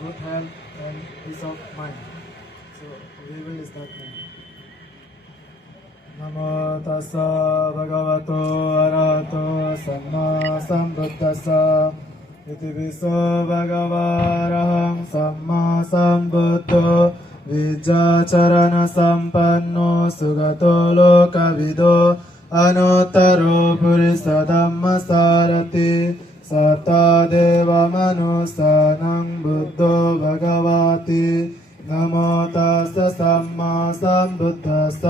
good health and peace of mind. So available is that name. Namo tassa bhagavato arahato samma sambuddhassa iti viso bhagavaraham samma sambuddho vijjacharana sampanno sugato lokavido anottaro purisa dhamma sarati ಮನುಸನಂ ಬುದ್ಧೋ Bhagavati. ನಮೋ ತಸ್ಸ ಸಮ್ಮ ಸಂಬುದ್ಧಸ್ಸ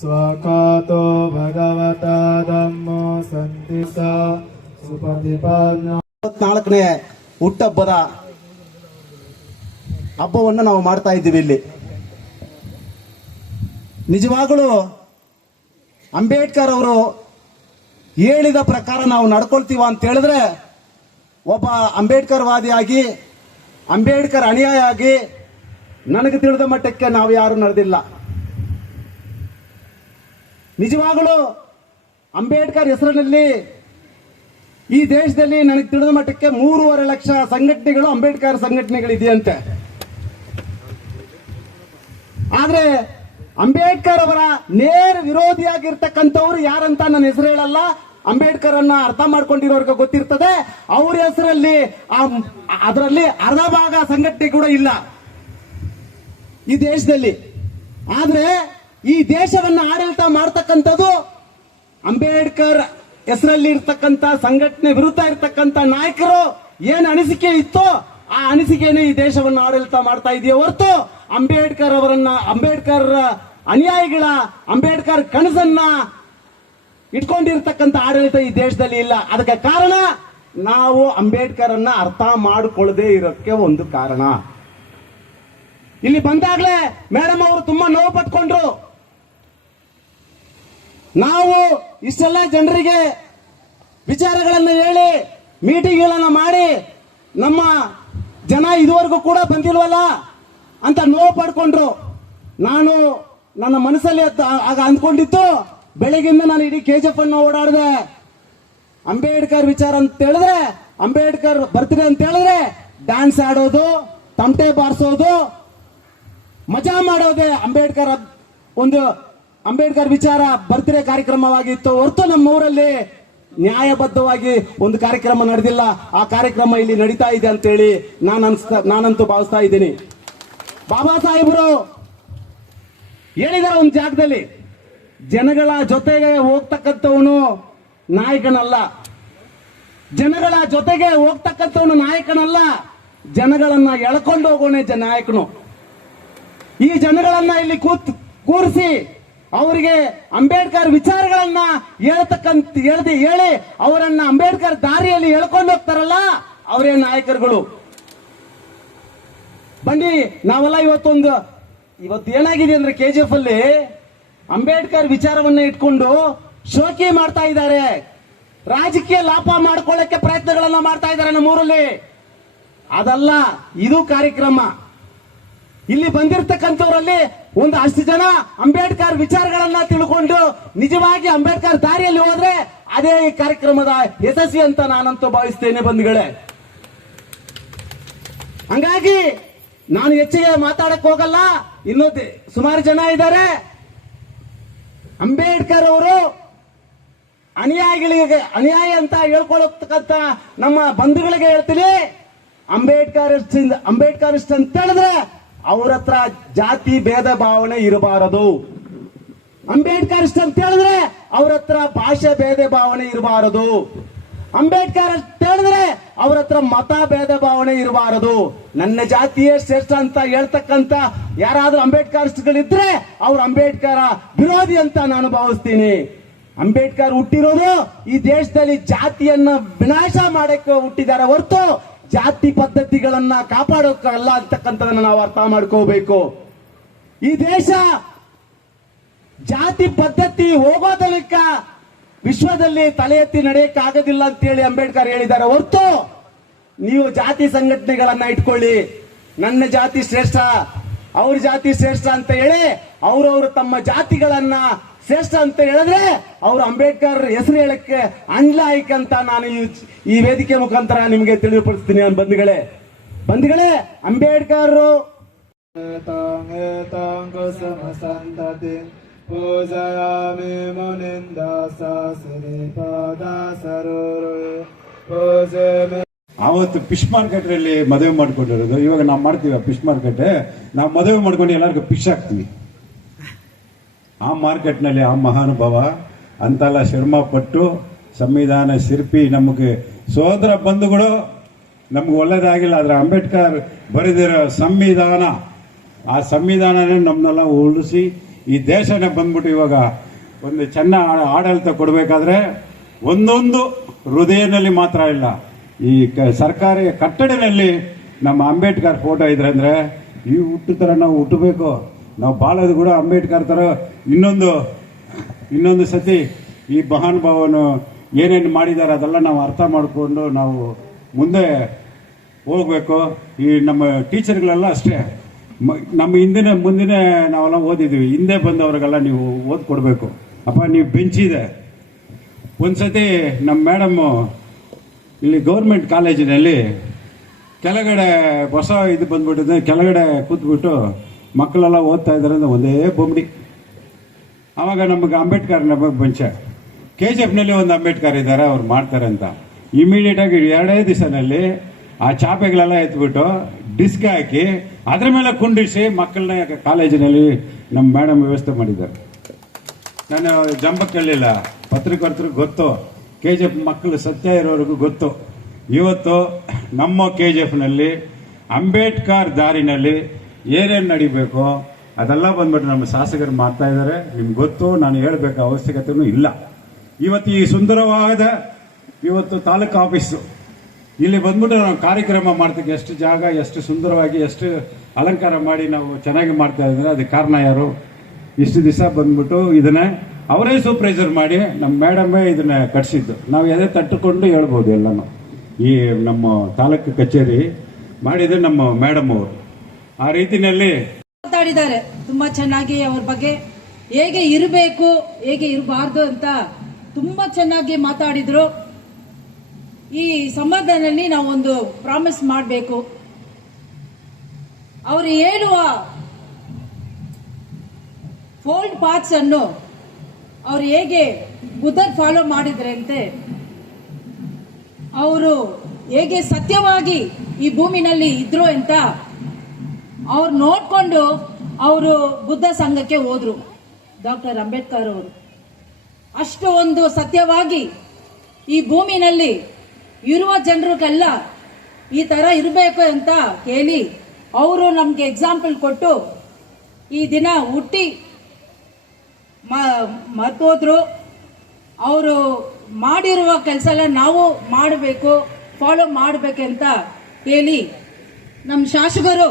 ಸ್ವಕಾತೋ ಭಗವತ ಸಂತಿಸ ಸುಪತಿಪಾದ್ನ ನಾಲ್ಕನೇ ಹುಟ್ಟಹಬ್ಬದ ಹಬ್ಬವನ್ನು ನಾವು ಮಾಡ್ತಾ ಇದ್ದೀವಿ ಇಲ್ಲಿ. ನಿಜವಾಗಲೂ ಅಂಬೇಡ್ಕರ್ ಅವರು ಹೇಳಿದ ಪ್ರಕಾರ ನಾವು ನಡ್ಕೊಳ್ತೀವ ಅಂತ ಹೇಳಿದ್ರೆ ಒಬ್ಬ ಅಂಬೇಡ್ಕರ್ ವಾದಿಯಾಗಿ, ಅಂಬೇಡ್ಕರ್ ಅನುಯಾಯ ಆಗಿ ನನಗೆ ತಿಳಿದ ಮಟ್ಟಕ್ಕೆ ನಾವು ಯಾರು ನಡೆದಿಲ್ಲ. ನಿಜವಾಗಲೂ ಅಂಬೇಡ್ಕರ್ ಹೆಸರಿನಲ್ಲಿ ಈ ದೇಶದಲ್ಲಿ ನನಗೆ ತಿಳಿದ ಮಟ್ಟಕ್ಕೆ ಮೂರುವರೆ ಲಕ್ಷ ಸಂಘಟನೆಗಳು ಅಂಬೇಡ್ಕರ್ ಸಂಘಟನೆಗಳಿದೆಯಂತೆ. ಆದರೆ ಅಂಬೇಡ್ಕರ್ ಅವರ ನೇರ ವಿರೋಧಿಯಾಗಿರ್ತಕ್ಕಂಥವ್ರು ಯಾರಂತ ನನ್ನ ಹೆಸರು ಹೇಳಲ್ಲ ಅಂಬೇಡ್ಕರ್ ಅನ್ನ ಅರ್ಥ ಮಾಡ್ಕೊಂಡಿರೋರ್ಗ ಗೊತ್ತಿರ್ತದೆ. ಅವ್ರ ಹೆಸರಲ್ಲಿ ಅದರಲ್ಲಿ ಅರ್ಧ ಭಾಗ ಸಂಘಟನೆ ಕೂಡ ಇಲ್ಲ. ಈ ದೇಶದಲ್ಲಿ. ಆದ್ರೆ ಈ ದೇಶವನ್ನ ಆಡಳಿತ ಮಾಡ್ತಕ್ಕಂಥದ್ದು ಅಂಬೇಡ್ಕರ್ ಹೆಸರಲ್ಲಿ ಇರ್ತಕ್ಕಂಥ ಸಂಘಟನೆ ವಿರುದ್ಧ ಇರ್ತಕ್ಕಂಥ ನಾಯಕರು. ಏನ್ ಅನಿಸಿಕೆ ಇತ್ತೋ ಆ ಅನಿಸಿಕೆನೇ ಈ ದೇಶವನ್ನು ಆಡಳಿತ ಮಾಡ್ತಾ ಇದೆಯೋ ಹೊರತು ಅಂಬೇಡ್ಕರ್ ಅವರನ್ನ, ಅಂಬೇಡ್ಕರ್ ಅನುಯಾಯಿಗಳ, ಅಂಬೇಡ್ಕರ್ ಕನಸನ್ನ ಇಟ್ಕೊಂಡಿರ್ತಕ್ಕಂಥ ಆಡಳಿತ ಈ ದೇಶದಲ್ಲಿ ಇಲ್ಲ. ಅದಕ್ಕೆ ಕಾರಣ ನಾವು ಅಂಬೇಡ್ಕರ್ ಅನ್ನ ಅರ್ಥ ಮಾಡಿಕೊಳ್ಳದೆ ಇರೋಕ್ಕೆ ಒಂದು ಕಾರಣ. ಇಲ್ಲಿ ಬಂದಾಗ್ಲೇ ಮೇಡಮ್ ಅವರು ತುಂಬಾ ನೋವು ಪಟ್ಕೊಂಡ್ರು. ನಾವು ಇಷ್ಟೆಲ್ಲ ಜನರಿಗೆ ವಿಚಾರಗಳನ್ನು ಹೇಳಿ, ಮೀಟಿಂಗ್ಗಳನ್ನು ಮಾಡಿ, ನಮ್ಮ ಜನ ಇದುವರೆಗೂ ಕೂಡ ಬಂದಿಲ್ವಲ್ಲ ಅಂತ ನೋವು ಪಡ್ಕೊಂಡ್ರು. ನಾನು ನನ್ನ ಮನಸ್ಸಲ್ಲಿ ಆಗ ಅಂದ್ಕೊಂಡಿದ್ದು ಬೆಳಗಿಂದ ನಾನು ಇಡೀ ಕೆಜಿಎಫ್ ಅನ್ನು ಓಡಾಡಿದೆ. ಅಂಬೇಡ್ಕರ್ ವಿಚಾರ ಅಂತ ಹೇಳಿದ್ರೆ, ಅಂಬೇಡ್ಕರ್ ಬರ್ತೀರಿ ಅಂತ ಹೇಳಿದ್ರೆ ಡ್ಯಾನ್ಸ್ ಆಡೋದು, ತಮಟೆ ಬಾರಿಸೋದು, ಮಜಾ ಮಾಡೋದೇ ಅಂಬೇಡ್ಕರ್ ಒಂದು ಅಂಬೇಡ್ಕರ್ ವಿಚಾರ ಬರ್ತ್ಡೇ ಕಾರ್ಯಕ್ರಮವಾಗಿತ್ತು. ಹೊರತು ನಮ್ಮ ಊರಲ್ಲಿ ನ್ಯಾಯಬದ್ಧವಾಗಿ ಒಂದು ಕಾರ್ಯಕ್ರಮ ನಡೆದಿಲ್ಲ. ಆ ಕಾರ್ಯಕ್ರಮ ಇಲ್ಲಿ ನಡೀತಾ ಇದೆ ಅಂತೇಳಿ ನಾನು ಅನ್ಸ್ತಾ, ನಾನಂತೂ ಭಾವಿಸ್ತಾ ಇದ್ದೀನಿ. ಬಾಬಾ ಸಾಹೇಬರು, ಹೇಳಿದಾರೆ ಒಂದು ಜಾಗದಲ್ಲಿ. ಜನಗಳ ಜೊತೆಗೆ ಹೋಗ್ತಕ್ಕಂಥವನು ನಾಯಕನಲ್ಲ. ಜನಗಳ ಜೊತೆಗೆ ಹೋಗ್ತಕ್ಕಂಥವನು ನಾಯಕನಲ್ಲ. ಜನಗಳನ್ನ ಎಳ್ಕೊಂಡು ಹೋಗೋಣ ನಾಯಕನು. ಈ ಜನಗಳನ್ನ ಇಲ್ಲಿ ಕೂತ್, ಕೂರಿಸಿ ಅವರಿಗೆ ಅಂಬೇಡ್ಕರ್ ವಿಚಾರಗಳನ್ನ ಹೇಳ್ತಕ್ಕಂತ, ಹೇಳ್ದೆ, ಹೇಳಿ ಅವರನ್ನ ಅಂಬೇಡ್ಕರ್ ದಾರಿಯಲ್ಲಿ ಎಳ್ಕೊಂಡು ಹೋಗ್ತಾರಲ್ಲ ಅವರೇ ನಾಯಕರುಗಳು. ಬನ್ನಿ, ನಾವೆಲ್ಲ ಇವತ್ತೊಂದು ಇವತ್ತು ಏನಾಗಿದೆ ಅಂದ್ರೆ ಕೆಜಿಎಫ್ ಅಲ್ಲಿ ಅಂಬೇಡ್ಕರ್ ವಿಚಾರವನ್ನ ಇಟ್ಕೊಂಡು ಶೋಕಿ ಮಾಡ್ತಾ ಇದ್ದಾರೆ. ರಾಜಕೀಯ ಲಾಭ ಮಾಡ್ಕೊಳ್ಳಕ್ಕೆ ಪ್ರಯತ್ನಗಳನ್ನ ಮಾಡ್ತಾ ಇದ್ದಾರೆ ನಮ್ಮೂರಲ್ಲಿ. ಅದಲ್ಲ, ಇದು ಕಾರ್ಯಕ್ರಮ. ಇಲ್ಲಿ ಬಂದಿರತಕ್ಕಂಥವರಲ್ಲಿ ಒಂದು ಅಷ್ಟು ಜನ ಅಂಬೇಡ್ಕರ್ ವಿಚಾರಗಳನ್ನ ತಿಳ್ಕೊಂಡು ನಿಜವಾಗಿ ಅಂಬೇಡ್ಕರ್ ದಾರಿಯಲ್ಲಿ ಹೋದ್ರೆ ಅದೇ ಈ ಕಾರ್ಯಕ್ರಮದ ಯಶಸ್ವಿ ಅಂತ ನಾನಂತೂ ಭಾವಿಸ್ತೇನೆ ಬಂಧುಗಳೇ. ಹಂಗಾಗಿ ನಾನು ಹೆಚ್ಚಿಗೆ ಮಾತಾಡಕ್ ಹೋಗಲ್ಲ. ಇನ್ನೂ ದೆ- ಸುಮಾರು ಜನ ಇದ್ದಾರೆ. ಅಂಬೇಡ್ಕರ್ ಅವರು ಅನುಯಾಯಿಗಳಿಗೆ ಅನುಯಾಯಿ ಅಂತ ಹೇಳ್ಕೊಳತಕ್ಕಂತ ನಮ್ಮ ಬಂಧುಗಳಿಗೆ ಹೇಳ್ತೀನಿ. ಅಂಬೇಡ್ಕರ್ ಅಂಬೇಡ್ಕರ್ ಅಂತ ಹೇಳಿದ್ರೆ ಅವ್ರ ಹತ್ರ ಜಾತಿ ಭೇದ ಭಾವನೆ ಇರಬಾರದು. ಅಂಬೇಡ್ಕರ್ ಅಂತ ಹೇಳಿದ್ರೆ ಅವ್ರ ಹತ್ರ ಭಾಷೆ ಭೇದ ಭಾವನೆ ಇರಬಾರದು. ಅಂಬೇಡ್ಕರ್ ಅಂತ ಹೇಳಿದ್ರೆ ಅವ್ರ ಹತ್ರ ಮತ ಭೇದ ಭಾವನೆ ಇರಬಾರದು. ನನ್ನ ಜಾತಿಯೇ ಶ್ರೇಷ್ಠ ಅಂತ ಹೇಳ್ತಕ್ಕಂತ ಯಾರಾದ್ರೂ ಅಂಬೇಡ್ಕರ್ಗಳಿದ್ರೆ ಅವ್ರು ಅಂಬೇಡ್ಕರ್ ವಿರೋಧಿ ಅಂತ ನಾನು ಭಾವಿಸ್ತೀನಿ. ಅಂಬೇಡ್ಕರ್ ಹುಟ್ಟಿರೋದು ಈ ದೇಶದಲ್ಲಿ ಜಾತಿಯನ್ನ ವಿನಾಶ ಮಾಡಕ್ಕೆ ಹುಟ್ಟಿದ್ದಾರೆ ಹೊರತು ಜಾತಿ ಪದ್ಧತಿಗಳನ್ನ ಕಾಪಾಡೋಕ್ಕಲ್ಲ ಅಂತಕ್ಕಂಥದನ್ನ ನಾವು ಅರ್ಥ ಮಾಡ್ಕೋಬೇಕು. ಈ ದೇಶ ಜಾತಿ ಪದ್ಧತಿ ಹೋಗೋದಲಿಕ್ಕ ವಿಶ್ವದಲ್ಲಿ ತಲೆ ಎತ್ತಿ ನಡೆಯಕಾಗುವುದಿಲ್ಲ ಅಂತ ಹೇಳಿ ಅಂಬೇಡ್ಕರ್ ಹೇಳಿದ್ದಾರೆ. ಹೊರತು ನೀವು ಜಾತಿ ಸಂಘಟನೆಗಳನ್ನ ಇಟ್ಕೊಳ್ಳಿ. ನನ್ನ ಜಾತಿ ಶ್ರೇಷ್ಠ, ಅವ್ರ ಜಾತಿ ಶ್ರೇಷ್ಠ ಅಂತ ಹೇಳಿ ಅವರವರು ತಮ್ಮ ಜಾತಿಗಳನ್ನ ಶ್ರೇಷ್ಠ ಅಂತ ಹೇಳಿದ್ರೆ ಅವರು ಅಂಬೇಡ್ಕರ್ ಹೆಸರು ಹೇಳಕ್ಕೆ ಅನ್ಲಾಯಿಕ್ ಅಂತ ನಾನು ಈ ವೇದಿಕೆ ಮುಖಾಂತರ ನಿಮಗೆ ತಿಳಿಯಪಡಿಸ್ತೀನಿ ನಾನು ಬಂಧುಗಳೇ. ಬಂಧುಗಳೇ, ಅಂಬೇಡ್ಕರ್ पूजयामि मुनिन्दासा श्रीपादा सरोरुहे पूजे मे ಆವತ್ತು ಫಿಶ್ ಮಾರ್ಕೆಟ್ ಅಲ್ಲಿ ಮದುವೆ ಮಾಡ್ಕೊಂಡಿರೋದು ಇವಾಗ ನಾವು ಮಾಡ್ತೀವಿ ಫಿಶ್ ಮಾರ್ಕೆಟ್ ನಾವು ಮದುವೆ ಮಾಡ್ಕೊಂಡು ಎಲ್ಲರಿಗೂ ಫಿಶ್ ಹಾಕ್ತೀವಿ ಆ ಮಾರ್ಕೆಟ್ ನಲ್ಲಿ ಆ ಮಹಾನುಭಾವ ಅಂತೆಲ್ಲ ಶ್ರಮ ಪಟ್ಟು ಸಂವಿಧಾನ ಶಿಲ್ಪಿ ನಮಗೆ ಸೋದರ ಬಂಧುಗಳು ನಮ್ಗೆ ಒಳ್ಳೇದಾಗಿಲ್ಲ ಆದ್ರೆ ಅಂಬೇಡ್ಕರ್ ಬರೆದಿರೋ ಸಂವಿಧಾನ ಆ ಸಂವಿಧಾನನೇ ನಮ್ಮನ್ನೆಲ್ಲ ಉಳಿಸಿ ಈ ದೇಶನೇ ಬಂದ್ಬಿಟ್ಟು ಇವಾಗ ಒಂದು ಚೆನ್ನ ಆಡಳಿತ ಕೊಡಬೇಕಾದ್ರೆ ಒಂದೊಂದು ಹೃದಯದಲ್ಲಿ ಮಾತ್ರ ಇಲ್ಲ. ಈ ಸರ್ಕಾರಿ ಕಟ್ಟಡದಲ್ಲಿ ನಮ್ಮ ಅಂಬೇಡ್ಕರ್ ಫೋಟೋ ಇದ್ರೆ ಅಂದರೆ, ಈ ಹುಟ್ಟು ಥರ ನಾವು ಹುಟ್ಟಬೇಕು. ನಾವು ಬಾಳೋದು ಕೂಡ ಅಂಬೇಡ್ಕರ್ ಥರ ಇನ್ನೊಂದು ಇನ್ನೊಂದು ಸತಿ ಈ ಮಹಾನುಭಾವನು ಏನೇನು ಮಾಡಿದ್ದಾರೆ ಅದೆಲ್ಲ ನಾವು ಅರ್ಥ ಮಾಡಿಕೊಂಡು ನಾವು ಮುಂದೆ ಹೋಗ್ಬೇಕು. ಈ ನಮ್ಮ ಟೀಚರ್ಗಳೆಲ್ಲ ಅಷ್ಟೇ. ನಮ್ಮ ಹಿಂದಿನ, ಮುಂದಿನ ನಾವೆಲ್ಲ ಓದಿದ್ವಿ ಹಿಂದೆ ಬಂದವರಿಗೆಲ್ಲ ನೀವು ಓದ್ಕೊಡ್ಬೇಕು. ಅಪ್ಪ, ನೀವು ಬೆಂಚಿದೆ ಒಂದ್ಸತಿ ನಮ್ಮ ಮೇಡಮ್ಮು ಇಲ್ಲಿ ಗೌರ್ಮೆಂಟ್ ಕಾಲೇಜಿನಲ್ಲಿ ಕೆಳಗಡೆ ಹೊಸ ಇದು ಬಂದ್ಬಿಟ್ಟಿದೆ. ಕೆಳಗಡೆ ಕೂತ್ಬಿಟ್ಟು ಮಕ್ಕಳೆಲ್ಲ ಓದ್ತಾ ಇದ್ದಾರೆ ಅಂದ್ರೆ ಒಂದೇ ಬೊಂಬಡಿ ಆವಾಗ ನಮಗೆ ಅಂಬೇಡ್ಕರ್ ನಮಗೆ ಬಂಚ. ಕೆ ಜಿ ಎಫ್ನಲ್ಲಿ ಒಂದು ಅಂಬೇಡ್ಕರ್ ಇದ್ದಾರೆ, ಅವ್ರು ಮಾಡ್ತಾರೆ ಅಂತ. ಇಮಿಡಿಯೇಟಾಗಿ ಎರಡೇ ದಿವಸನಲ್ಲಿ ಆ ಚಾಪೆಗಳೆಲ್ಲ ಎತ್ಬಿಟ್ಟು ಡಿಸ್ಕ್ ಹಾಕಿ ಅದ್ರ ಮೇಲೆ ಕುಂಡಿಸಿ ಮಕ್ಕಳನ್ನ ಕಾಲೇಜಿನಲ್ಲಿ ನಮ್ಮ ಮೇಡಮ್ ವ್ಯವಸ್ಥೆ ಮಾಡಿದ್ದಾರೆ. ನಾನು ಜಂಬಕ್ಕೆ ಕೇಳಲಿಲ್ಲ. ಪತ್ರಕರ್ತರು ಗೊತ್ತು. ಕೆ ಜಿ ಎಫ್ ಮಕ್ಕಳು ಸತ್ಯ ಇರೋವರೆಗೂ ಗೊತ್ತು. ಇವತ್ತು ನಮ್ಮ ಕೆ ಜಿ ಎಫ್ನಲ್ಲಿ ಅಂಬೇಡ್ಕರ್ ದಾರಿನಲ್ಲಿ ಏನೇನು ನಡಿಬೇಕು ಅದೆಲ್ಲ ಬಂದ್ಬಿಟ್ಟು ನಮ್ಮ ಶಾಸಕರು ಮಾಡ್ತಾ ಇದ್ದಾರೆ. ನಿಮ್ಗೆ ಗೊತ್ತು, ನಾನು ಹೇಳಬೇಕು ಅವಶ್ಯಕತೆನೂ ಇಲ್ಲ. ಇವತ್ತು ಈ ಸುಂದರವಾದ, ಇವತ್ತು ತಾಲೂಕು ಆಫೀಸು ಇಲ್ಲಿ ಬಂದ್ಬಿಟ್ಟು ನಾವು ಕಾರ್ಯಕ್ರಮ ಮಾಡ್ತೀವಿ ಎಷ್ಟು ಜಾಗ, ಎಷ್ಟು ಸುಂದರವಾಗಿ, ಎಷ್ಟು ಅಲಂಕಾರ ಮಾಡಿ ನಾವು ಚೆನ್ನಾಗಿ ಮಾಡ್ತಾ ಇದ್ದಾರೆ, ಅದಕ್ಕೆ ಕಾರಣ ಯಾರು? ಇಷ್ಟು ದಿವಸ ಬಂದ್ಬಿಟ್ಟು ಇದನ್ನ ಅವರೇ ಸೂಪ್ರೈಸರ್ ಮಾಡಿ ನಮ್ಮ ಮೇಡಮೇ ಇದನ್ನ ಕಟ್ಸಿದ್ದು. ನಾವು ಎದೆ ತಟ್ಟುಕೊಂಡು ಹೇಳ್ಬೋದು ಎಲ್ಲನೂ. ಈ ನಮ್ಮ ತಾಲೂಕು ಕಚೇರಿ ಮಾಡಿದ್ರೆ ನಮ್ಮ ಮೇಡಮ್ ಅವರು. ಆ ರೀತಿನಲ್ಲಿ ಮಾತಾಡಿದ್ದಾರೆ. ತುಂಬಾ ಚೆನ್ನಾಗಿ ಅವ್ರ ಬಗ್ಗೆ ಹೇಗೆ ಇರಬೇಕು, ಹೇಗೆ ಇರಬಾರ್ದು ಅಂತ ತುಂಬಾ ಚೆನ್ನಾಗಿ ಮಾತಾಡಿದ್ರು. ಈ ಸಂವಾದದಲ್ಲಿ ನಾವೊಂದು ಪ್ರಾಮಿಸ್ ಮಾಡಬೇಕು. ಅವರು ಹೇಳುವ ಫೋಲ್ಡ್ ಪಾರ್ಟ್ಸ್ ಅನ್ನು ಅವರು ಹೇಗೆ ಬುದ್ಧರ್ ಫಾಲೋ ಮಾಡಿದ್ರೆ ಅಂತೆ? ಅವರು ಹೇಗೆ ಸತ್ಯವಾಗಿ ಈ ಭೂಮಿನಲ್ಲಿ ಇದ್ರು ಅಂತ ಅವ್ರು ನೋಡ್ಕೊಂಡು ಅವರು ಬುದ್ಧ ಸಂಘಕ್ಕೆ ಹೋದ್ರು. ಡಾಕ್ಟರ್ ಅಂಬೇಡ್ಕರ್ ಅವರು. ಅಷ್ಟು ಒಂದು ಸತ್ಯವಾಗಿ ಈ ಭೂಮಿನಲ್ಲಿ ಇರುವ ಜನರಿಗೆಲ್ಲ ಈ ತರ ಇರಬೇಕು ಅಂತ ಕೇಳಿ ಅವರು ನಮಗೆ ಎಕ್ಸಾಂಪಲ್ ಕೊಟ್ಟು ಈ ದಿನ ಹುಟ್ಟಿ ಮರ್ತೋದ್ರು ಅವರು ಮಾಡಿರುವ ಕೆಲಸ ಎಲ್ಲ ನಾವು ಮಾಡಬೇಕು ಫಾಲೋ ಮಾಡಬೇಕಂತ ಹೇಳಿ ನಮ್ಮ ಶಾಸಕರು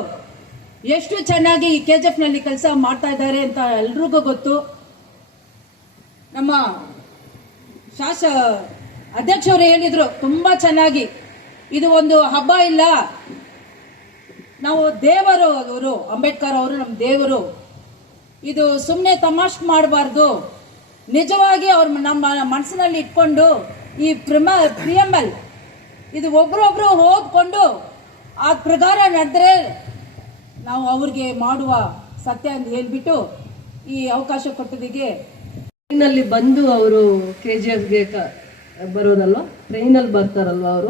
ಎಷ್ಟು ಚೆನ್ನಾಗಿ ಈ ಕೆ ನಲ್ಲಿ ಕೆಲಸ ಮಾಡ್ತಾ ಇದ್ದಾರೆ ಅಂತ ಎಲ್ರಿಗೂ ಗೊತ್ತು. ನಮ್ಮ ಶಾಸ ಅಧ್ಯಕ್ಷರು ಹೇಳಿದ್ರು, ತುಂಬಾ ಚೆನ್ನಾಗಿ. ಇದು ಒಂದು ಹಬ್ಬ ಇಲ್ಲ. ನಾವು ದೇವರು ಅವರು, ಅಂಬೇಡ್ಕರ್ ಅವರು ನಮ್ಮ ದೇವರು. ಇದು ಸುಮ್ಮನೆ ತಮಾಷ್ ಮಾಡಬಾರ್ದು. ನಿಜವಾಗಿ ಅವ್ರ ನಮ್ಮ ಮನಸ್ಸಿನಲ್ಲಿ ಇಟ್ಕೊಂಡು ಈ ಪ್ರಿಮ ಪ್ರಿಯಮಲ್ ಇದು ಒಬ್ರೊಬ್ರು ಓದ್ಕೊಂಡು ಆ ಪ್ರಕಾರ ನಡೆದ್ರೆ ನಾವು ಅವ್ರಿಗೆ ಮಾಡುವ ಸತ್ಯ ಅಂತ ಹೇಳ್ಬಿಟ್ಟು ಈ ಅವಕಾಶ ಕೊಟ್ಟದಿಗೆ ಬಂದು ಅವರು ಕೆ ಜಿ ಎಫ್ಗೆ ಬರೋದಲ್ವ? ಟ್ರೈನಲ್ಲಿ ಬರ್ತಾರಲ್ವ ಅವರು?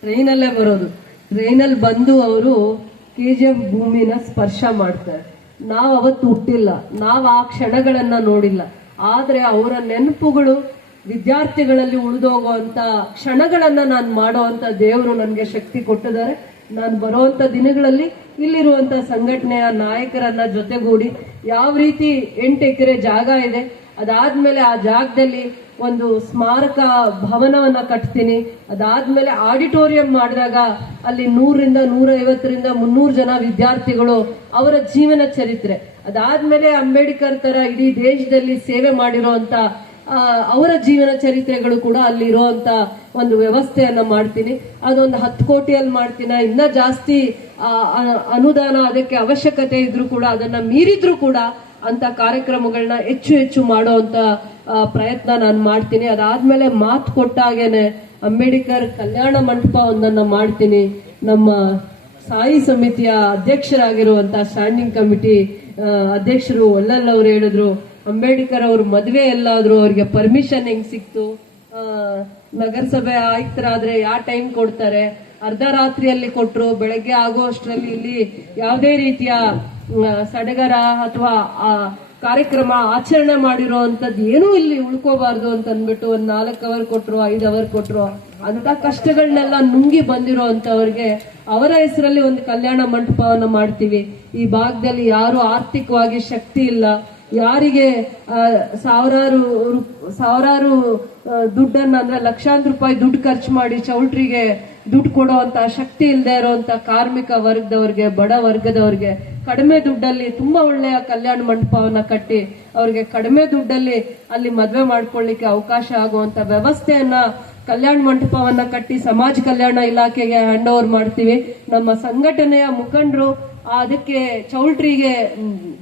ಟ್ರೈನಲ್ಲೇ ಬರೋದು. ಟ್ರೈನಲ್ಲಿ ಬಂದು ಅವರು ಕೆ ಜಿ ಎಫ್ ಭೂಮಿನ ಸ್ಪರ್ಶ ಮಾಡ್ತಾರೆ. ನಾವು ಅವತ್ತು ಹುಟ್ಟಿಲ್ಲ. ನಾವು ಆ ಕ್ಷಣಗಳನ್ನ ನೋಡಿಲ್ಲ. ಆದ್ರೆ ಅವರ ನೆನಪುಗಳು, ವಿದ್ಯಾರ್ಥಿಗಳಲ್ಲಿ ಉಳಿದೋಗುವಂತ ಕ್ಷಣಗಳನ್ನ ನಾನು ಮಾಡೋವಂಥ ದೇವರು ನನಗೆ ಶಕ್ತಿ ಕೊಟ್ಟಿದ್ದಾರೆ. ನಾನು ಬರುವಂತ ದಿನಗಳಲ್ಲಿ ಇಲ್ಲಿರುವಂತ ಸಂಘಟನೆಯ ನಾಯಕರನ್ನ ಜೊತೆಗೂಡಿ ಯಾವ ರೀತಿ ಎಂಟು ಎಕರೆ ಜಾಗ ಇದೆ, ಅದಾದ್ಮೇಲೆ ಆ ಜಾಗದಲ್ಲಿ ಒಂದು ಸ್ಮಾರಕ ಭವನವನ್ನ ಕಟ್ತೀನಿ. ಅದಾದ್ಮೇಲೆ ಆಡಿಟೋರಿಯಂ ಮಾಡಿದಾಗ ಅಲ್ಲಿ ನೂರರಿಂದ ನೂರ ಐವತ್ತರಿಂದ ಮುನ್ನೂರು ಜನ ವಿದ್ಯಾರ್ಥಿಗಳು ಅವರ ಜೀವನ ಚರಿತ್ರೆ. ಅದಾದ್ಮೇಲೆ ಅಂಬೇಡ್ಕರ್ ತರ ಇಡೀ ದೇಶದಲ್ಲಿ ಸೇವೆ ಮಾಡಿರುವಂತ ಆ, ಅವರ ಜೀವನ ಚರಿತ್ರೆಗಳು ಕೂಡ ಅಲ್ಲಿ ಇರುವಂತ ಒಂದು ವ್ಯವಸ್ಥೆಯನ್ನ ಮಾಡ್ತೀನಿ. ಅದೊಂದು ಹತ್ತು ಕೋಟಿಯಲ್ಲಿ ಮಾಡ್ತೀನಿ. ಇನ್ನ ಜಾಸ್ತಿ ಅನುದಾನ ಅದಕ್ಕೆ ಅವಶ್ಯಕತೆ ಇದ್ರೂ ಕೂಡ ಅದನ್ನ ಮೀರಿದ್ರು ಕೂಡ ಅಂತ ಕಾರ್ಯಕ್ರಮಗಳನ್ನ ಹೆಚ್ಚು ಹೆಚ್ಚು ಮಾಡುವಂತ ಪ್ರಯತ್ನ ನಾನು ಮಾಡ್ತೀನಿ. ಅದಾದ್ಮೇಲೆ ಮಾತು ಕೊಟ್ಟಾಗೇನೆ ಅಂಬೇಡ್ಕರ್ ಕಲ್ಯಾಣ ಮಂಟಪ ಒಂದನ್ನ ಮಾಡ್ತೀನಿ. ನಮ್ಮ ಸಾಯಿ ಸಮಿತಿಯ ಅಧ್ಯಕ್ಷರಾಗಿರುವಂತ ಸ್ಟ್ಯಾಂಡಿಂಗ್ ಕಮಿಟಿ ಅಧ್ಯಕ್ಷರು ಒಲ್ಲಲ್ ಅವರು ಹೇಳಿದ್ರು, ಅಂಬೇಡ್ಕರ್ ಅವ್ರ ಮದುವೆ ಎಲ್ಲಾದ್ರು ಅವ್ರಿಗೆ ಪರ್ಮಿಷನ್ ಹೆಂಗ್ ಸಿಕ್ತು? ನಗರಸಭೆ ಆಯುಕ್ತರಾದ್ರೆ ಯಾವ ಟೈಮ್ ಕೊಡ್ತಾರೆ? ಅರ್ಧ ರಾತ್ರಿಯಲ್ಲಿ ಕೊಟ್ಟರು ಬೆಳಗ್ಗೆ ಆಗೋ ಅಷ್ಟರಲ್ಲಿ ಇಲ್ಲಿ ಯಾವುದೇ ರೀತಿಯ ಸಡಗರ ಅಥವಾ ಕಾರ್ಯಕ್ರಮ ಆಚರಣೆ ಮಾಡಿರೋ ಅಂತದ್ದು ಏನೂ ಇಲ್ಲಿ ಉಳ್ಕೋಬಾರ್ದು ಅಂತ ಅಂದ್ಬಿಟ್ಟು ಒಂದ್ ನಾಲ್ಕು ಅವರ್ ಕೊಟ್ರು, ಐದು ಅವರ್ ಕೊಟ್ರು ಅಂತ ಕಷ್ಟಗಳನ್ನೆಲ್ಲ ನುಂಗಿ ಬಂದಿರೋ ಅಂತವ್ರಿಗೆ ಅವರ ಹೆಸರಲ್ಲಿ ಒಂದು ಕಲ್ಯಾಣ ಮಂಟಪವನ್ನು ಮಾಡ್ತೀವಿ. ಈ ಭಾಗದಲ್ಲಿ ಯಾರು ಆರ್ಥಿಕವಾಗಿ ಶಕ್ತಿ ಇಲ್ಲ. ಯಾರಿಗೆ ಸಾವಿರಾರು ಸಾವಿರಾರು ದುಡ್ಡನ್ನ ಅಂದ್ರೆ ಲಕ್ಷಾಂತರ ರೂಪಾಯಿ ದುಡ್ಡು ಖರ್ಚು ಮಾಡಿ ಚೌಲ್ಟ್ರಿಗೆ ದುಡ್ಡು ಕೊಡೋ ಅಂತ ಶಕ್ತಿ ಇಲ್ಲದೆ ಇರೋವಂಥ ಕಾರ್ಮಿಕ ವರ್ಗದವ್ರಿಗೆ, ಬಡ ವರ್ಗದವ್ರಿಗೆ ಕಡಿಮೆ ದುಡ್ಡಲ್ಲಿ ತುಂಬಾ ಒಳ್ಳೆಯ ಕಲ್ಯಾಣ ಮಂಟಪವನ್ನ ಕಟ್ಟಿ ಅವ್ರಿಗೆ ಕಡಿಮೆ ದುಡ್ಡಲ್ಲಿ ಅಲ್ಲಿ ಮದ್ವೆ ಮಾಡ್ಕೊಳ್ಳಿಕ್ಕೆ ಅವಕಾಶ ಆಗುವಂತ ವ್ಯವಸ್ಥೆಯನ್ನ ಕಲ್ಯಾಣ ಮಂಟಪವನ್ನ ಕಟ್ಟಿ ಸಮಾಜ ಕಲ್ಯಾಣ ಇಲಾಖೆಗೆ ಹ್ಯಾಂಡ್ ಓವರ್ ಮಾಡ್ತೀವಿ. ನಮ್ಮ ಸಂಘಟನೆಯ ಮುಖಂಡರು ಅದಕ್ಕೆ ಚೌಲ್ಟ್ರಿಗೆ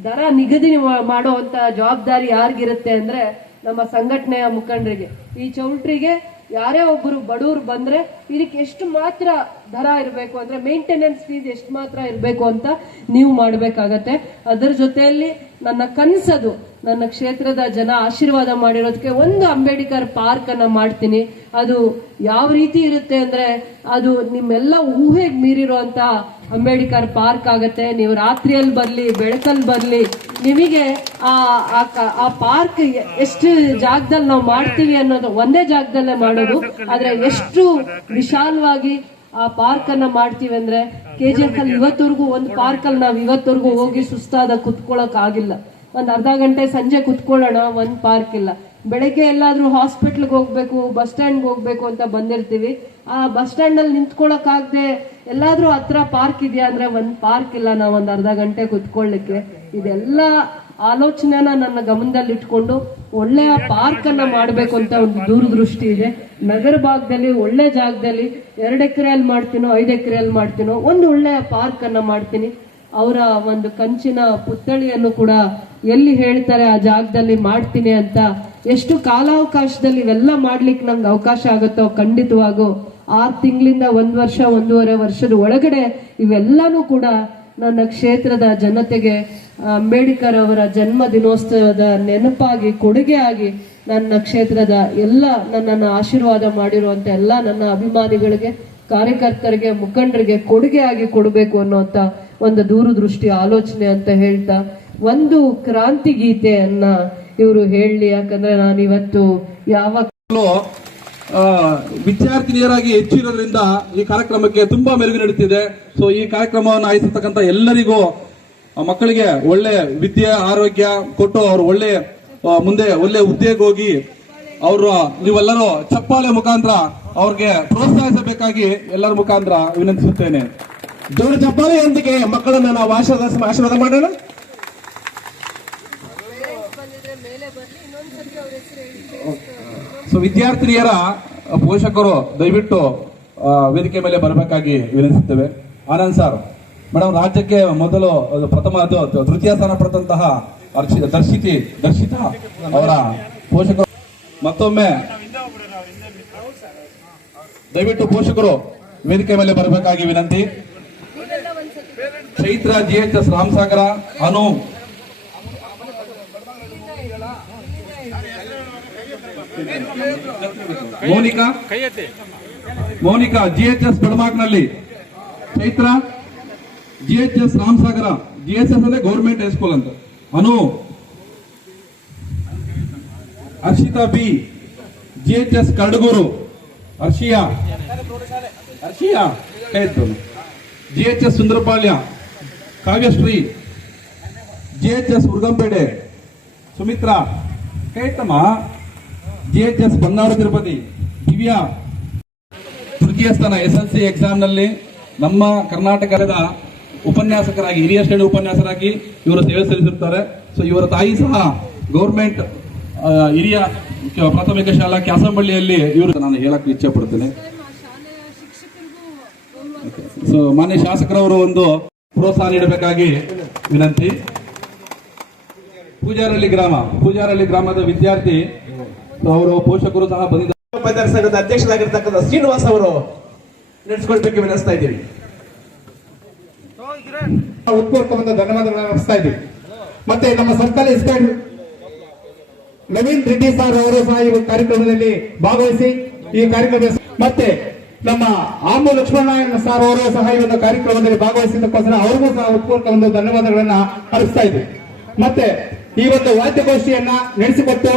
ದರ ನಿಗದಿ ಮಾಡುವಂತ ಜವಾಬ್ದಾರಿ ಯಾರಿಗಿರುತ್ತೆ ಅಂದ್ರೆ ನಮ್ಮ ಸಂಘಟನೆಯ ಮುಖಂಡರಿಗೆ. ಈ ಚೌಲ್ಟ್ರಿಗೆ ಯಾರೇ ಒಬ್ಬರು ಬಡವರು ಬಂದ್ರೆ ಇದಕ್ಕೆ ಎಷ್ಟು ಮಾತ್ರ ದರ ಇರಬೇಕು ಅಂದ್ರೆ ಮೇಂಟೆನೆನ್ಸ್ ಫೀಸ್ ಎಷ್ಟು ಮಾತ್ರ ಇರಬೇಕು ಅಂತ ನೀವು ಮಾಡಬೇಕಾಗತ್ತೆ. ಅದರ ಜೊತೆಯಲ್ಲಿ ನನ್ನ ಕನಸದು, ನನ್ನ ಕ್ಷೇತ್ರದ ಜನ ಆಶೀರ್ವಾದ ಮಾಡಿರೋದಕ್ಕೆ ಒಂದು ಅಂಬೇಡ್ಕರ್ ಪಾರ್ಕ್ ಅನ್ನ ಮಾಡ್ತೀನಿ. ಅದು ಯಾವ ರೀತಿ ಇರುತ್ತೆ ಅಂದ್ರೆ ಅದು ನಿಮ್ಮೆಲ್ಲ ಊಹೆಗೆ ಮೀರಿರುವಂತ ಅಂಬೇಡ್ಕರ್ ಪಾರ್ಕ್ ಆಗತ್ತೆ. ನೀವು ರಾತ್ರಿಯಲ್ಲಿ ಬರ್ಲಿ, ಬೆಳಕಲ್ಲಿ ಬರ್ಲಿ, ನಿಮಗೆ ಆ ಆ ಪಾರ್ಕ್ ಎಷ್ಟು ಜಾಗದಲ್ಲಿ ನಾವು ಮಾಡ್ತೀವಿ ಅನ್ನೋದು ಒಂದೇ ಜಾಗದಲ್ಲೇ ಮಾಡೋದು. ಆದ್ರೆ ಎಷ್ಟು ವಿಶಾಲವಾಗಿ ಆ ಪಾರ್ಕ್ ಅನ್ನ ಮಾಡ್ತೀವಿ ಅಂದ್ರೆ ಕೆ ಜಿ ಎಫ್ ಅಲ್ಲಿ ಇವತ್ತವರೆಗೂ ಒಂದು ಪಾರ್ಕ್ ಅಲ್ಲಿ ನಾವ್ ಇವತ್ತವರೆಗೂ ಹೋಗಿ ಸುಸ್ತಾದ ಕುತ್ಕೊಳಕ್ ಆಗಿಲ್ಲ. ಒಂದ್ ಅರ್ಧ ಗಂಟೆ ಸಂಜೆ ಕುತ್ಕೊಳ್ಳೋಣ, ಒಂದ್ ಪಾರ್ಕ್ ಇಲ್ಲ. ಬೆಳಗ್ಗೆ ಎಲ್ಲಾದ್ರೂ ಹಾಸ್ಪಿಟ್ಲ್ಗೆ ಹೋಗ್ಬೇಕು ಬಸ್ ಸ್ಟ್ಯಾಂಡ್ಗೆ ಹೋಗ್ಬೇಕು ಅಂತ ಬಂದಿರ್ತೀವಿ. ಆ ಬಸ್ ಸ್ಟ್ಯಾಂಡ್ ಅಲ್ಲಿ ನಿಂತ್ಕೊಳಕ್ ಆಗದೆ ಎಲ್ಲಾದ್ರೂ ಹತ್ರ ಪಾರ್ಕ್ ಇದೆಯಾ ಅಂದ್ರೆ ಒಂದ್ ಪಾರ್ಕ್ ಇಲ್ಲ, ನಾವು ಒಂದ್ ಅರ್ಧ ಗಂಟೆ ಕುತ್ಕೊಳ್ಳಿಕ್ಕೆ ಇದೆಲ್ಲ ಆಲೋಚನೆನ ನನ್ನ ಗಮನದಲ್ಲಿ ಇಟ್ಕೊಂಡು ಒಳ್ಳೆಯ ಪಾರ್ಕ್ ಅನ್ನ ಮಾಡ್ಬೇಕು ಅಂತ ಒಂದು ದೂರದೃಷ್ಟಿ ಇದೆ. ನಗರ ಭಾಗದಲ್ಲಿ, ಒಳ್ಳೆ ಜಾಗದಲ್ಲಿ ಎರಡು ಎಕರೆಯಲ್ಲಿ ಮಾಡ್ತೀನೋ, ಐದು ಎಕರೆಯಲ್ಲಿ ಮಾಡ್ತೀನೋ, ಒಂದು ಒಳ್ಳೆಯ ಪಾರ್ಕ್ ಅನ್ನ ಮಾಡ್ತೀನಿ. ಅವರ ಒಂದು ಕಂಚಿನ ಪುತ್ಥಳಿಯನ್ನು ಕೂಡ ಎಲ್ಲಿ ಹೇಳ್ತಾರೆ ಆ ಜಾಗದಲ್ಲಿ ಮಾಡ್ತೀನಿ ಅಂತ ಎಷ್ಟು ಕಾಲಾವಕಾಶದಲ್ಲಿ ಇವೆಲ್ಲ ಮಾಡ್ಲಿಕ್ಕೆ ನಂಗೆ ಅವಕಾಶ ಆಗುತ್ತೋ ಖಂಡಿತವಾಗೂ ಆರು ತಿಂಗಳಿಂದ ಒಂದು ವರ್ಷ, ಒಂದೂವರೆ ವರ್ಷದ ಒಳಗಡೆ ಇವೆಲ್ಲನೂ ಕೂಡ ನನ್ನ ಕ್ಷೇತ್ರದ ಜನತೆಗೆ ಅಂಬೇಡ್ಕರ್ ಅವರ ಜನ್ಮ ದಿನೋತ್ಸವದ ನೆನಪಾಗಿ, ಕೊಡುಗೆ ಆಗಿ ನನ್ನ ಕ್ಷೇತ್ರದ ಎಲ್ಲ ನನ್ನನ್ನು ಆಶೀರ್ವಾದ ಮಾಡಿರುವಂತ ಎಲ್ಲ ನನ್ನ ಅಭಿಮಾನಿಗಳಿಗೆ, ಕಾರ್ಯಕರ್ತರಿಗೆ, ಮುಖಂಡರಿಗೆ ಕೊಡುಗೆ ಆಗಿ ಕೊಡಬೇಕು ಅನ್ನುವಂತ ಒಂದು ದೂರದೃಷ್ಟಿ ಆಲೋಚನೆ ಅಂತ ಹೇಳ್ತಾ ಒಂದು ಕ್ರಾಂತಿ ಗೀತೆಯನ್ನ ಇವರು ಹೇಳಲಿ ಯಾಕಂದ್ರೆ ನಾನು ಇವತ್ತು ಯಾವ ವಿದ್ಯಾರ್ಥಿನಿಯರಾಗಿ ಹೆಚ್ಚಿರೋದ್ರಿಂದ ಈ ಕಾರ್ಯಕ್ರಮಕ್ಕೆ ತುಂಬಾ ಮೆರುಗು ನಡೀತಿದೆ. ಸೊ ಈ ಕಾರ್ಯಕ್ರಮವನ್ನು ಆಯಿಸತಕ್ಕಂತ ಎಲ್ಲರಿಗೂ ಮಕ್ಕಳಿಗೆ ಒಳ್ಳೆ ವಿದ್ಯೆ, ಆರೋಗ್ಯ ಕೊಟ್ಟು ಅವರು ಒಳ್ಳೆ ಮುಂದೆ ಒಳ್ಳೆ ಹುದ್ದೆಗೆ ಹೋಗಿ ಅವರು, ನೀವೆಲ್ಲರೂ ಚಪ್ಪಾಳೆ ಮುಖಾಂತರ ಅವ್ರಿಗೆ ಪ್ರೋತ್ಸಾಹಿಸಬೇಕಾಗಿ ಎಲ್ಲರ ಮುಖಾಂತರ ವಿನಂತಿಸುತ್ತೇನೆ. ಜೋಡು ಚಪ್ಪಾಳೆಯೊಂದಿಗೆ ಮಕ್ಕಳನ್ನ ನಾವು ಆಶೀರ್ವಾದ ಆಶೀರ್ವಾದ ಮಾಡೋಣ? ಸೊ ವಿದ್ಯಾರ್ಥಿನಿಯರ ಪೋಷಕರು ದಯವಿಟ್ಟು ವೇದಿಕೆ ಮೇಲೆ ಬರಬೇಕಾಗಿ ವಿನಂತಿಸುತ್ತೇವೆ. ಆನಂದ್ ಸರ್ ಮೇಡಮ್ ರಾಜ್ಯಕ್ಕೆ ಮೊದಲು ಪ್ರಥಮ ತೃತೀಯ ಸ್ಥಾನ ಪಡೆದಂತಹ ದರ್ಶಿತಿ, ದರ್ಶಿತ ಅವರ ಪೋಷಕರು. ಮತ್ತೊಮ್ಮೆ, ದಯವಿಟ್ಟು ಪೋಷಕರು ವೇದಿಕೆ ಮೇಲೆ ಬರಬೇಕಾಗಿ ವಿನಂತಿ. Chaitra G H S Ramasagara, Anu. Mounika. Mounika GHS ಬೆಳಮಾಕ್ನಲ್ಲಿ. Chaitra GHS Ramasagara. GHS ಅಂದ್ರೆ ಗೌರ್ಮೆಂಟ್ ಹೈಸ್ಕೂಲ್ ಅಂತ. ಅನು. ಹರ್ಷಿತಾ ಬಿ. ಜಿಎಚ್ಎಸ್ ಕರಡಗೂರು. ಹರ್ಷಿಯಾ. ಹರ್ಷಿಯಾ. ಕೈತು ಜಿಎಚ್ಎಸ್ ಸುಂದರಪಾಳ್ಯ. ಕಾವ್ಯಶ್ರೀ ಎಸ್ ಹುರ್ಗಂಪೇಟೆ ಸುಮಿತ್ರಾ ಕೈತಮ್ಮ ಎಸ್ ಬಂಗಾರ ತಿರುಪತಿ ದಿವ್ಯಾ. ತೃತೀಯ ಸ್ಥಾನ ಎಸ್ ಎಲ್ ಸಿ ಎಕ್ಸಾಮ್ನಲ್ಲಿ ನಮ್ಮ ಕರ್ನಾಟಕದ ಉಪನ್ಯಾಸಕರಾಗಿ ಹಿರಿಯ ಶ್ರೇಣಿ ಉಪನ್ಯಾಸರಾಗಿ ಇವರು ಸೇವೆ ಸಲ್ಲಿಸಿರುತ್ತಾರೆ ಸೊ ಇವರ ತಾಯಿ ಸಹ ಗೌರ್ಮೆಂಟ್ ಹಿರಿಯ ಪ್ರಾಥಮಿಕ ಶಾಲಾ ಕ್ಯಾಸಂಬಳ್ಳಿಯಲ್ಲಿ ಇವರು ನಾನು ಹೇಳಕ್ ಇಚ್ಛೆ ಪಡ್ತೇನೆ. ಸೊ ಮಾನ್ಯ ಶಾಸಕರವರು ಒಂದು ಪ್ರೋತ್ಸಾಹ ನೀಡಬೇಕಾಗಿ ವಿನಂತಿ. ಪೂಜಾರಳ್ಳಿ ಗ್ರಾಮ ಪೂಜಾರಳ್ಳಿ ಗ್ರಾಮದ ವಿದ್ಯಾರ್ಥಿ ಅವರು ಪೋಷಕರು ಸಹ ಬಂದಿದ್ದಾರೆ. ಸಂಘದ ಅಧ್ಯಕ್ಷರಾಗಿರ್ತಕ್ಕಂಥ ಶ್ರೀನಿವಾಸ್ ಅವರು ನಡೆಸಿಕೊಳ್ಬೇಕು ವಿನಿಸ್ತಾ ಇದ್ದೀವಿ. ಉತ್ಪೂರ್ವಕವಾದ ಧನ್ಯವಾದಗಳನ್ನು ಅರ್ಪಿಸ್ತಾ ಇದ್ದೀವಿ. ಮತ್ತೆ ನಮ್ಮ ಸರ್ಕಾರಿ ನವೀನ್ ರೆಡ್ಡಿ ಸರ್ ಅವರು ಸಹ ಈ ಕಾರ್ಯಕ್ರಮದಲ್ಲಿ ಭಾಗವಹಿಸಿ ಈ ಕಾರ್ಯಕ್ರಮ ಮತ್ತೆ ನಮ್ಮ ಆಂಬು ಲಕ್ಷ್ಮಣನಾರಾಯಣ ಸರ್ ಅವರು ಸಹ ಈ ಒಂದು ಕಾರ್ಯಕ್ರಮದಲ್ಲಿ ಭಾಗವಹಿಸಿದ್ದಕ್ಕೋಸ್ಕರ ಅವ್ರಿಗೂ ಸಹ ಉತ್ಪೂರ್ತ ಒಂದು ಧನ್ಯವಾದಗಳನ್ನ ಅರ್ಪಿಸ್ತಾ ಇದ್ದೀವಿ ಮತ್ತೆ ಈ ಒಂದು ವಾದ್ಯಗೋಷ್ಠಿಯನ್ನ ನಡೆಸಿಕೊಟ್ಟು